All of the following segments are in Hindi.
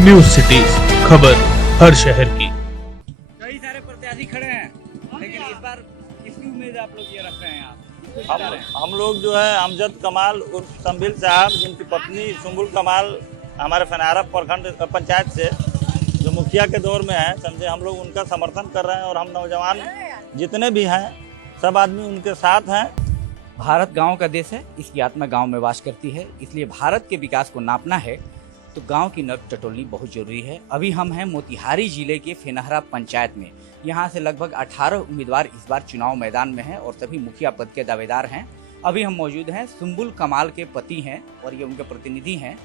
न्यूज सिटीज, खबर हर शहर की। कई सारे प्रत्याशी खड़े हैं, लेकिन इस बार किसकी उम्मीद आप लोग ये रख रहे हैं? हम लोग जो है अमजद कमाल उर्फ संबिल साहब, जिनकी पत्नी सुंबुल कमाल हमारे फनारा प्रखंड पंचायत से जो मुखिया के दौर में है, समझे, हम लोग उनका समर्थन कर रहे हैं। और हम नौजवान जितने भी हैं सब आदमी उनके साथ हैं। भारत गांव का देश है, इसकी आत्मा गांव में वास करती है, इसलिए भारत के विकास को नापना है तो गांव की नब्ज टटोलनी बहुत जरूरी है। अभी हम हैं मोतिहारी जिले के फेनहरा पंचायत में। यहाँ से लगभग 18 उम्मीदवार इस बार चुनाव मैदान में हैं और सभी मुखिया पद के दावेदार हैं। अभी हम मौजूद हैं, सुंबुल कमाल के पति हैं और ये उनके प्रतिनिधि हैं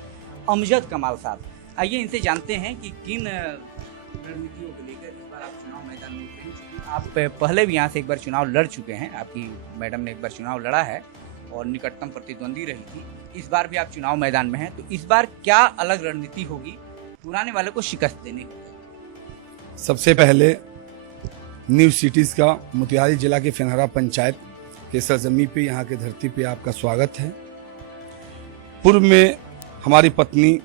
अमजद कमाल साहब। आइए इनसे जानते हैं कि किन रणनीतियों को लेकर इस बार आप चुनाव मैदान में उतरे हैं। आप पहले भी यहाँ से एक बार चुनाव लड़ चुके हैं, आपकी मैडम ने एक बार चुनाव लड़ा है और निकटतम प्रतिद्वंदी रही थी। इस बार भी आप चुनाव मैदान में हैं, तो इस बार क्या अलग रणनीति होगी पुराने वाले को शिकस्त देने की? सबसे पहले न्यू सिटीज का मोतिहारी जिला के फेनहरा पंचायत के सरजमी पे, यहाँ के धरती पे आपका स्वागत है। पूर्व में हमारी पत्नी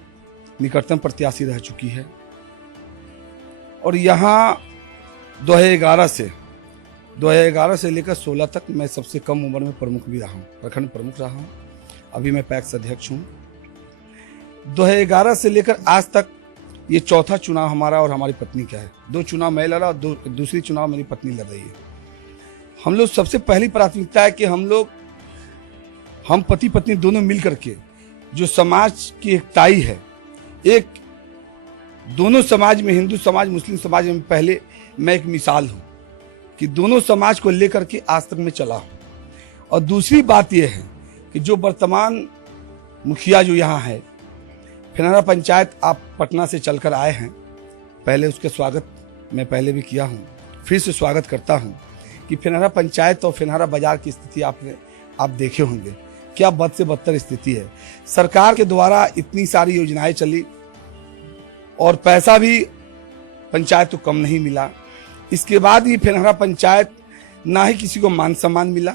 निकटतम प्रत्याशी रह चुकी है और यहाँ 2011 से लेकर 16 तक मैं सबसे कम उम्र में प्रमुख भी रहा हूँ, प्रखंड प्रमुख रहा हूँ। अभी मैं पैक्स अध्यक्ष हूँ। 2011 से लेकर आज तक ये चौथा चुनाव हमारा और हमारी पत्नी का है। 2 चुनाव मैं लड़ा और दूसरी चुनाव मेरी पत्नी लड़ रही है। हम लोग सबसे पहली प्राथमिकता है कि हम पति पत्नी दोनों मिल करके जो समाज की एकताई है, एक दोनों समाज में, हिंदू समाज मुस्लिम समाज में पहले मैं एक मिसाल हूँ कि दोनों समाज को लेकर के आज तक मैं चला हूँ। और दूसरी बात यह है कि जो वर्तमान मुखिया जो यहाँ है फेनहरा पंचायत, आप पटना से चलकर आए हैं, पहले उसके स्वागत मैं पहले भी किया हूँ, फिर से स्वागत करता हूँ कि फेनहरा पंचायत और फेनहरा बाजार की स्थिति आप देखे होंगे, क्या बद से बदतर स्थिति है। सरकार के द्वारा इतनी सारी योजनाएं चली और पैसा भी पंचायत को कम नहीं मिला। इसके बाद ही फेनहरा पंचायत ना ही किसी को मान सम्मान मिला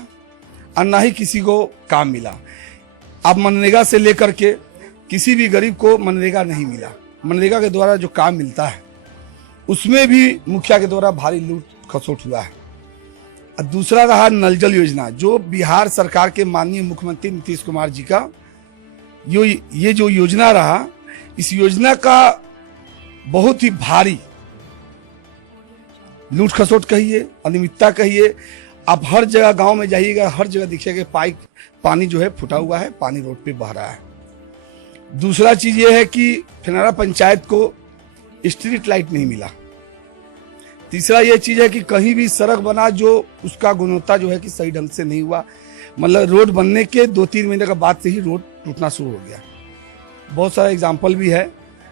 और ना ही किसी को काम मिला। अब मनरेगा से लेकर के किसी भी गरीब को मनरेगा नहीं मिला। मनरेगा के द्वारा जो काम मिलता है उसमें भी मुखिया के द्वारा भारी लूट खसोट हुआ है। और दूसरा रहा नल जल योजना, जो बिहार सरकार के माननीय मुख्यमंत्री नीतीश कुमार जी का ये जो योजना रहा, इस योजना का बहुत ही भारी लूट खसोट कहिए, अनियमितता कहिए। आप हर जगह गांव में जाइएगा, हर जगह दिखेगा पानी जो है फुटा हुआ है, पानी रोड पे बह रहा है। दूसरा चीज ये है कि फेनहरा पंचायत को स्ट्रीट लाइट नहीं मिला। तीसरा ये चीज है कि कहीं भी सड़क बना जो उसका गुणवत्ता जो है कि सही ढंग से नहीं हुआ। मतलब रोड बनने के 2-3 महीने के बाद से ही रोड टूटना शुरू हो गया। बहुत सारा एग्जाम्पल भी है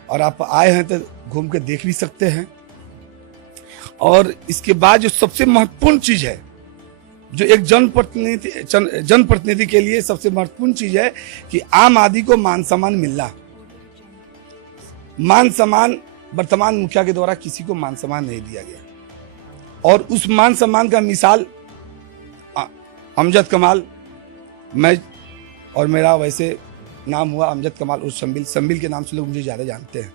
और आप आए हैं तो घूम के देख भी सकते हैं। और इसके बाद जो सबसे महत्वपूर्ण चीज है, जो एक जनप्रतिनिधि के लिए सबसे महत्वपूर्ण चीज है कि आम आदमी को मान सम्मान मिलना। मान सम्मान वर्तमान मुखिया के द्वारा किसी को मान सम्मान नहीं दिया गया और उस मान सम्मान का मिसाल अमजद कमाल, मैं और मेरा वैसे नाम हुआ अमजद कमाल और संबिल के नाम से लोग मुझे ज्यादा जानते हैं।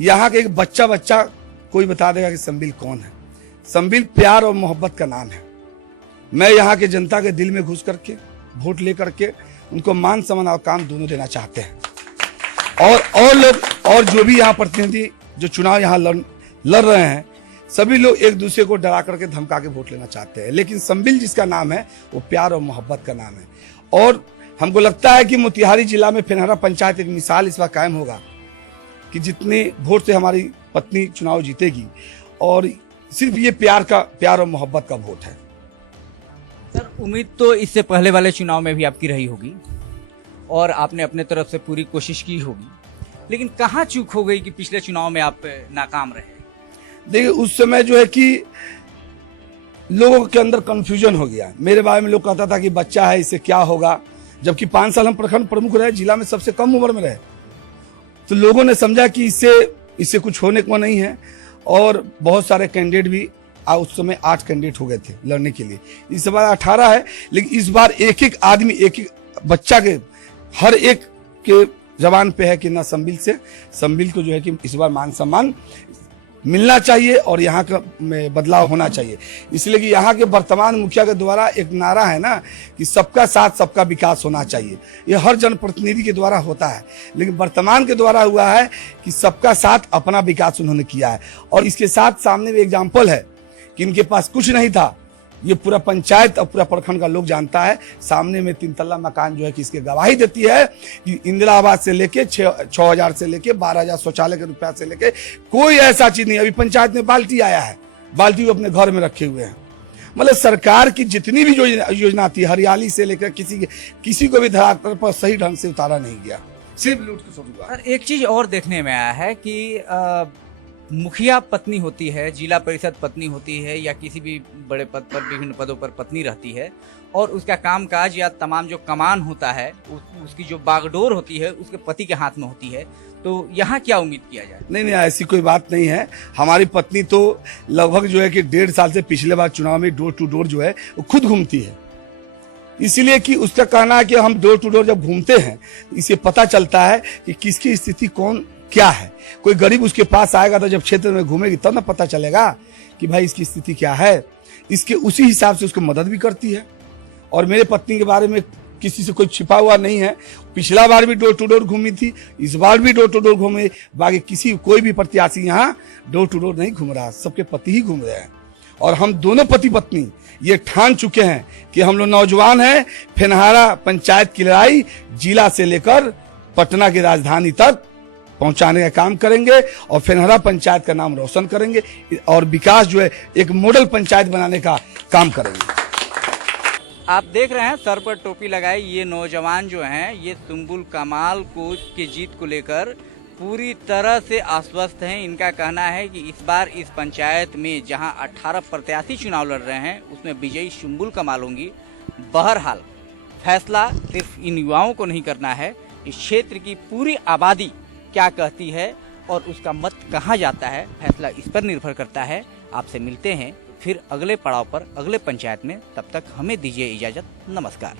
यहाँ के एक बच्चा कोई बता देगा कि संबिल कौन है। संबिल प्यार और मोहब्बत का नाम है। मैं यहाँ के जनता के दिल में घुस करके वोट लेकर के उनको मान सम्मान और काम दोनों देना चाहते हैं। और लोग और जो भी यहाँ प्रतिनिधि जो चुनाव यहाँ लड़ रहे हैं, सभी लोग एक दूसरे को डरा करके धमका के वोट लेना चाहते हैं। लेकिन संबिल जिसका नाम है वो प्यार और मोहब्बत का नाम है। और हमको लगता है कि मोतिहारी जिला में फेनहरा पंचायत एक मिसाल इस बार कायम होगा कि जितने वोट से हमारी पत्नी चुनाव जीतेगी और सिर्फ ये प्यार और मोहब्बत का वोट है। सर, उम्मीद तो इससे पहले वाले चुनाव में भी आपकी रही होगी और आपने अपने तरफ से पूरी कोशिश की होगी, लेकिन कहाँ चूक हो गई कि पिछले चुनाव में आप नाकाम रहे? देखिए, उस समय जो है कि लोगों के अंदर कंफ्यूजन हो गया। मेरे बारे में लोग कहता था कि बच्चा है, इससे क्या होगा, जबकि 5 साल हम प्रखंड प्रमुख रहे, जिला में सबसे कम उम्र में रहे। तो लोगों ने समझा कि इससे कुछ होने को नहीं है। और बहुत सारे कैंडिडेट भी उस समय 8 कैंडिडेट हो गए थे लड़ने के लिए। इस बार 18 है, लेकिन इस बार एक एक आदमी, एक एक बच्चा के, हर एक के जबान पे है कि ना संबिल को जो है कि इस बार मान सम्मान मिलना चाहिए और यहाँ का बदलाव होना चाहिए। इसलिए कि यहाँ के वर्तमान मुखिया के द्वारा एक नारा है ना कि सबका साथ सबका विकास होना चाहिए। ये हर जनप्रतिनिधि के द्वारा होता है, लेकिन वर्तमान के द्वारा हुआ है कि सबका साथ अपना विकास उन्होंने किया है। और इसके साथ सामने भी एग्जाम्पल है कि इनके पास कुछ नहीं था, ये पूरा पंचायत और पूरा प्रखंड का लोग जानता है। सामने में 3 तल्ला मकान जो है कि इसके गवाही देती है कि इंदिरा आवास से लेके 6,000 से लेके 12,000 शौचालय के रुपया से लेके कोई ऐसा चीज नहीं। अभी पंचायत में बाल्टी आया है, बाल्टी वो अपने घर में रखे हुए हैं। मतलब सरकार की जितनी भी योजना थी, हरियाली से लेकर किसी को भी धरातल पर सही ढंग से उतारा नहीं गया, सिर्फ लूट के सोच। एक चीज और देखने में आया है कि मुखिया पत्नी होती है, जिला परिषद पत्नी होती है, या किसी भी बड़े पद पर विभिन्न पदों पर पत्नी रहती है, और उसका कामकाज या तमाम जो कमान होता है उसकी जो बागडोर होती है उसके पति के हाथ में होती है। तो यहाँ क्या उम्मीद किया जाए? नहीं, ऐसी कोई बात नहीं है। हमारी पत्नी तो लगभग जो है कि 1.5 साल से पिछले बार चुनाव में डोर टू डोर जो है वो खुद घूमती है। इसीलिए कि उसका कहना है कि हम डोर टू डोर जब घूमते हैं इससे पता चलता है कि किसकी स्थिति कौन क्या है। कोई गरीब उसके पास आएगा तो जब क्षेत्र में घूमेगी तब ना पता चलेगा कि भाई इसकी स्थिति क्या है। इसके उसी हिसाब से उसको मदद भी करती है। और मेरे पत्नी के बारे में किसी से कोई छिपा हुआ नहीं है। पिछला बार भी डोर टू डोर घूमी थी, इस बार भी डोर टू डोर घूमे। बाकी कोई भी प्रत्याशी यहाँ डोर टू डोर नहीं घूम रहा, सबके पति ही घूम रहे हैं। और हम दोनों पति पत्नी ये ठान चुके हैं कि हम लोग नौजवान हैं, फेनहारा पंचायत की लड़ाई जिला से लेकर पटना की राजधानी तक पहुंचाने का काम करेंगे और फेनहारा पंचायत का नाम रोशन करेंगे और विकास जो है एक मॉडल पंचायत बनाने का काम करेंगे। आप देख रहे हैं सर पर टोपी लगाए ये नौजवान जो हैं, ये सुम्बुल कमाल को की जीत को लेकर पूरी तरह से आश्वस्त हैं। इनका कहना है कि इस बार इस पंचायत में जहां 18 प्रत्याशी चुनाव लड़ रहे हैं उसमें विजयी सुम्बुल कमाल होंगी। बहरहाल फैसला सिर्फ इन युवाओं को नहीं करना है, इस क्षेत्र की पूरी आबादी क्या कहती है और उसका मत कहाँ जाता है, फैसला इस पर निर्भर करता है। आपसे मिलते हैं फिर अगले पड़ाव पर, अगले पंचायत में। तब तक हमें दीजिए इजाजत। नमस्कार।